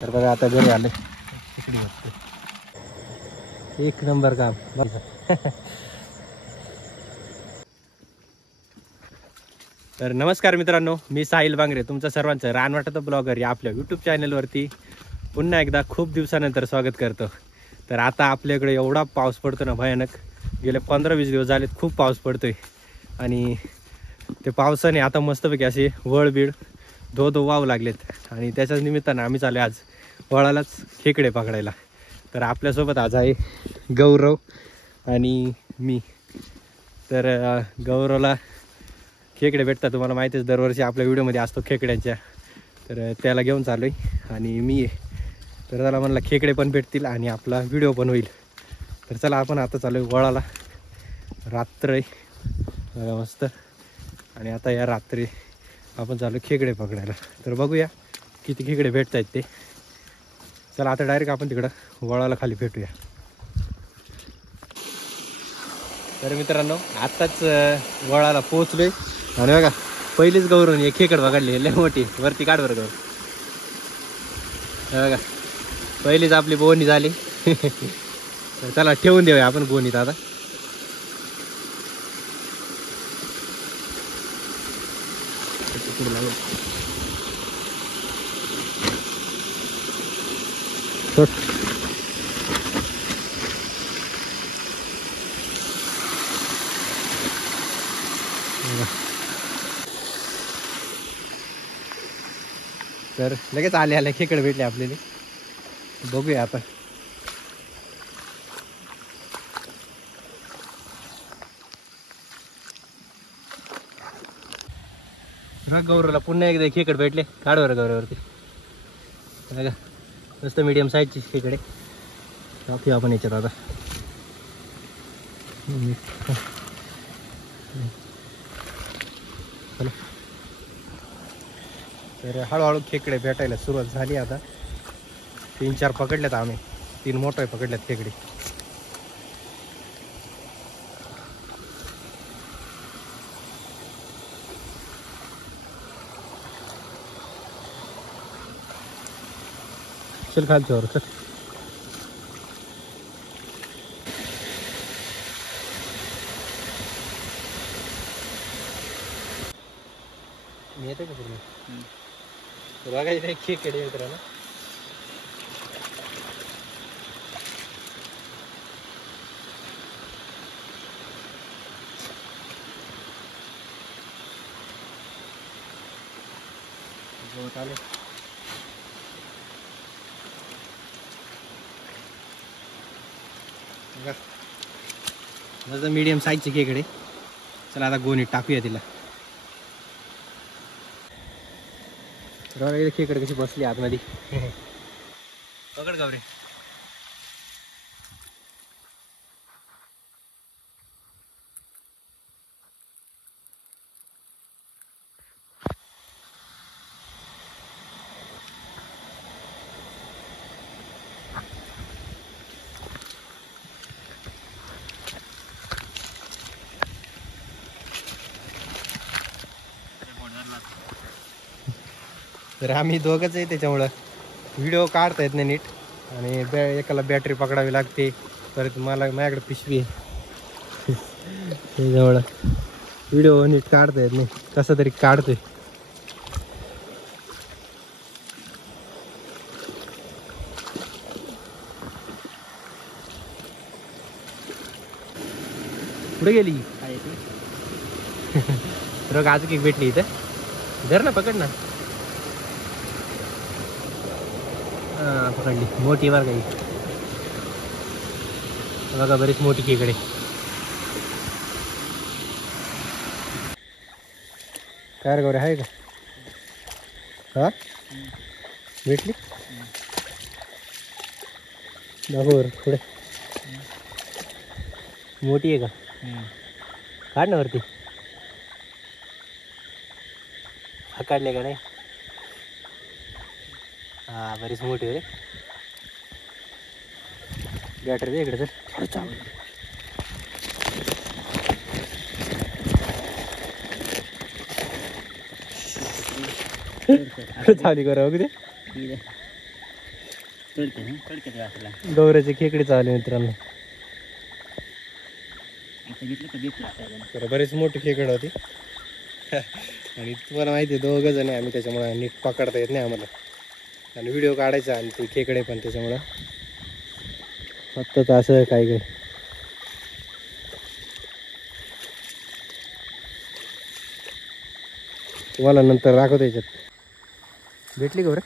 तर बघा आता घरी आले. एक नंबर काम. तर नमस्कार मित्रांनो, मी साहिल बांगरे, तुमचं सर्वांचं रानवाटाचं ब्लॉगर या आपल्या यूट्यूब चॅनलवरती पुन्हा एकदा खूप दिवसानंतर स्वागत करतो. तर आता आपल्याकडे एवढा पाऊस पडतो ना भयानक. गेले 15-20 दिवस झालेत खूप पाऊस पडतोय आणि ते पावसाने आता मस्तपैकी असे वळबीड धो वाहू लागलेत आणि त्याच्याच निमित्तानं आम्ही चालू आज वळालाच खेकडे पकडायला. तर आपल्यासोबत आज आहे गौरव आणि मी. तर गौरवला खेकडे भेटतात, तुम्हाला माहितीच दरवर्षी आपल्या व्हिडिओमध्ये असतो खेकड्यांच्या. तर त्याला घेऊन चालू आहे आणि मी तर त्याला म्हणलं खेकडे पण भेटतील आणि आपला व्हिडिओ पण होईल. तर चला आपण आता चालू आहे वळाला. रात्र आहे मस्त आणि आता या रात्री आपण चालू खेकडे पकडायला. तर बघूया किती खेकडे भेटत आहेत ते. चला आता डायरेक्ट आपण तिकडं वळाला खाली भेटूया. तर मित्रांनो आत्ताच वळाला पोहोचलोय आणि बघा पहिलीच गौरवून एक खेकड पकडली लय मोठी. वरती काढ बरं गौरव. बघा पहिलीच आपली बोनी झाली. तर चला ठेवून देऊया आपण बोनीत आता. तर लगेच आले खेकडे भेटले आपल्याला. बघूया आपण. गौरवला पुन्हा एकदा खेकड भेटले. काढ बरं गौरवरती. बघा मस्त मीडियम साईजची खेकडे टाकूया आपण याच्यात आता. चला तर हळूहळू खेकडे भेटायला सुरुवात झाली. आता 3-4 पकडल्यात आम्ही. 3 मोठे पकडल्यात खेकडे. चल खालच्यावर चल. मी येते का पूर्ण. बघा इथे खेकडे मित्रांनो. आले माझं मीडियम साईजचे खेकडे. चला आता गोणीत टाकूया तिला. खेकडे कशी बसली आतमध्ये. पकड गावरे. तर आम्ही दोघंच आहे त्याच्यामुळं व्हिडिओ काढता येत नाही नीट आणि एकाला बॅटरी पकडावी लागते. परत मला माझ्याकडे पिशवी आहे त्याच्यामुळं व्हिडिओ नीट काढता येत नाही. कसं तरी काढतोय. कुठे गेली रोग आज एक भेटली इथं. धर ना पकड ना. हा पकडली मोठी बरं काही. बघा बरीच मोठी खेकडे. काय रे गौरे आहे का. हा भेटली. दाखव पुढे. मोठी आहे का. काढ ना वरती. हा काढले का नाही. हा बरीच मोठी आहे रे. बॅटरी दे इकडे तर. चालू करा बघ ते. गौऱ्याचे खेकडे चालले मित्रांनो. तर बरेच मोठी खेकड होती आणि तुम्हाला माहिती आहे दोघं जण आहे आम्ही, त्याच्यामुळे नीट पकडता येत नाही आम्हाला आणि व्हिडिओ काढायचा आणि ते खेकडे पण, त्याच्यामुळं फक्त असं काय काय तुम्हाला नंतर दाखवतो. याच्यात भेटली का बरं?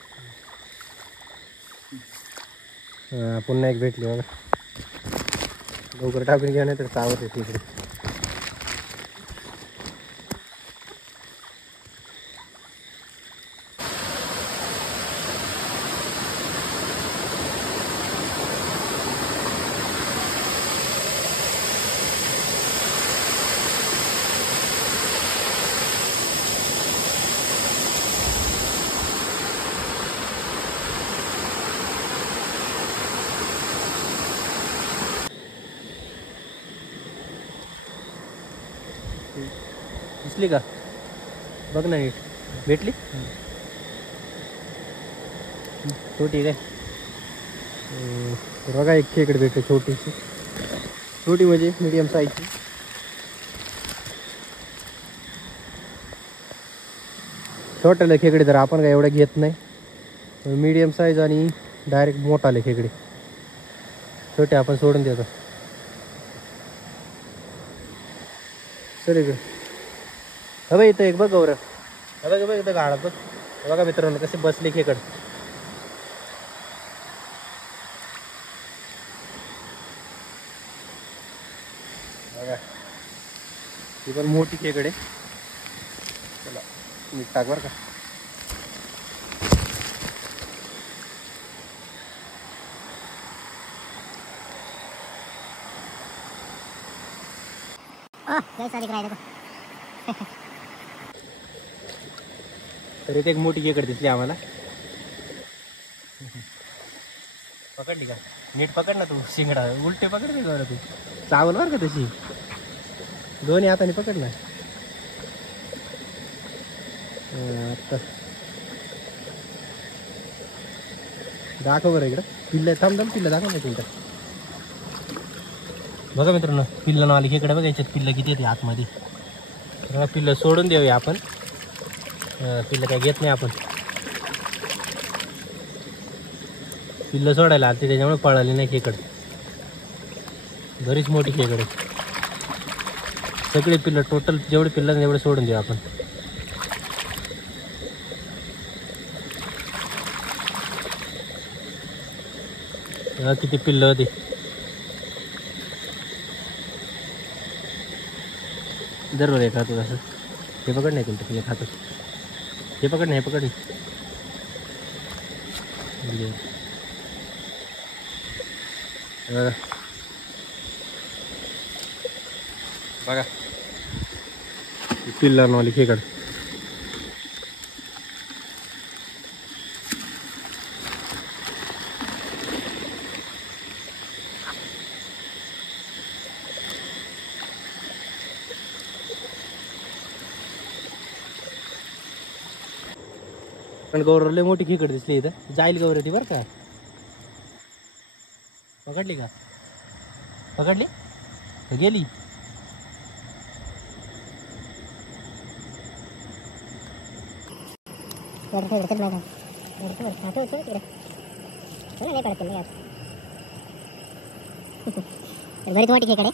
पुन्हा एक भेटली बघा. लवकर टाकून घ्या नाही तर चावत आहे तिकडे. दिसली का बघ ना नीट. भेटली छोटी काय बघा. एक खेकडे भेटली छोटीशी, छोटी म्हणजे मीडियम साईजची. छोट्याले खेकडे तर आपण काय एवढं घेत नाही, मीडियम साईज आणि डायरेक्ट मोठाले खेकडे छोटे आपण सोडून देतो. चल इकडे हवं इथं एक बघ गौरव. बघ बघ इथं गाडा बघ. बघा मित्रांनो कसे बसले खेकड. बघा ही पण मोठी खेकड आहे. चला मीठ टाक बरं का. तर इथे एक मोठी खेकड दिसली आम्हाला. पकडली का? नीट पकड ना तू. शिंगडा उलटे पकडते बरं तू. चावल बरं का तशी. दोन्ही हाताने पकड ना. आता दाखव बरं इकडं. पिल्लं थांब थांब. पिल्लं दाखव ना तुमच्या. बघा मित्रांनो पिल्लं नावाली खेकडे बघा. याच्यात पिल्लं किती येते आतमध्ये. बघा पिल्लं सोडून देऊया आपण. पिल्लं काय घेत नाही आपण. पिल्लं सोडायला आलते त्याच्यामुळे पळाली नाही खेकड. बरीच मोठी खेकड आहे. सगळे पिल्लं टोटल जेवढे पिल्लं तेवढे सोडून देऊ आपण. किती पिल्लं होती. दररोज एक राहतो असं. हे पकड नाही तुमचं एक हातात. हे पकड नाही. हे पकड नाही. बघा पिल्लांवाली खेकड. पण गौरवले मोठी खेकड दिसली इथं. जाईल गौर ती बरं का. पकडली का? पकडली गेली. बरीच मोठी खेकडे.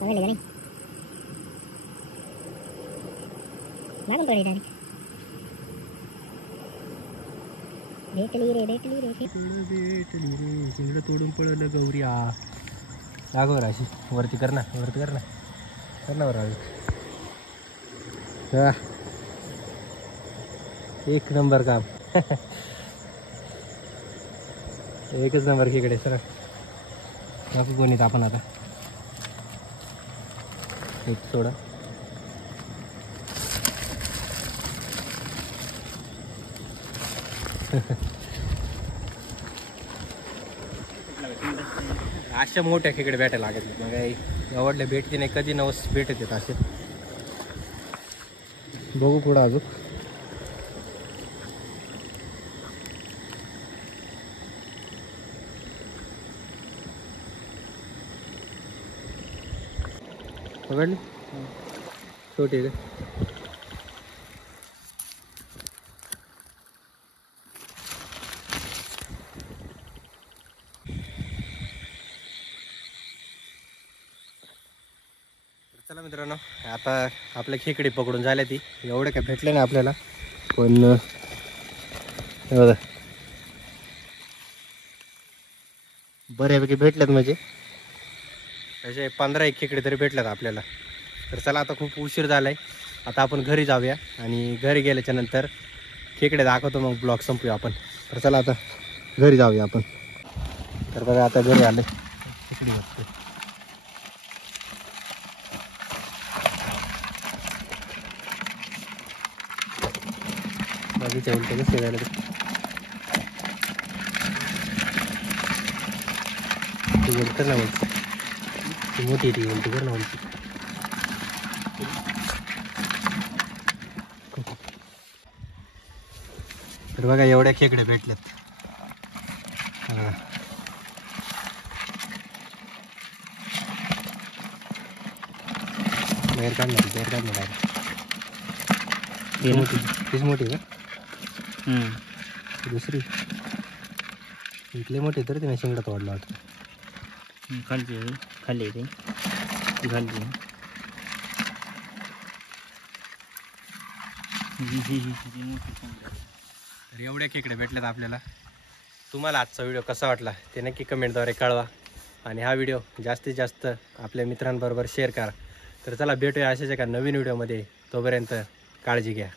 पकडली का नाही? मागून पडली डायरेक्ट. भेटली रे भेटली रे भेटली रे. शिंगड तोडून पळलं गौऱ्या. दाखव राशी. वरती कर ना. वरती कर ना. कर ना वर. एक नंबर काम. एकच नंबर खेकडे सर. बाकी कोणीच आपण आता एक सोडा. अशा मोठ्या खेकडे भेटायला लागत नाही. मग आवडले भेटते नाही कधी नवस भेटत येत असे. बघू पुढं अजून. पकडली छोटी आहे का? चला मित्रांनो, आता आपल्या खेकडे पकडून झाल्या ती एवढे काय भेटले नाही आपल्याला, पण हे बघा बऱ्यापैकी भेटल्यात, म्हणजे असे 15 खेकडे तरी भेटल्यात आपल्याला. तर चला आता खूप उशीर झालाय, आता आपण घरी जाऊया आणि घरी गेल्याच्या नंतर खेकडे दाखवतो, मग ब्लॉग संपूया आपण. तर चला आता घरी जाऊया आपण. तर बघा आता घरी आले, खेकडी बघते. बाजूच्या उलटे कसे झाले ती उलट कर ना, उलटी ती मोठी ती उलटी कर ना, उलटी. तर बघा एवढ्या खेकडे भेटल्यात. बाहेर काढणार, बाहेर काढणार डायरेक्ट. मोठी तीच मोठी का? दुसरी इथले मोठी तरी तिने शिंगडात वाढला वाटतं. खाली खाली ते खाली तर एवढ्या खेकडे भेटल्यात आपल्याला. तुम्हाला आजचा व्हिडिओ कसा वाटला ते नक्की कमेंटद्वारे कळवा आणि हा व्हिडिओ जास्तीत जास्त आपल्या मित्रांबरोबर शेअर करा. तर चला भेटूया अशाच एका नवीन व्हिडिओमध्ये. तोपर्यंत काळजी घ्या.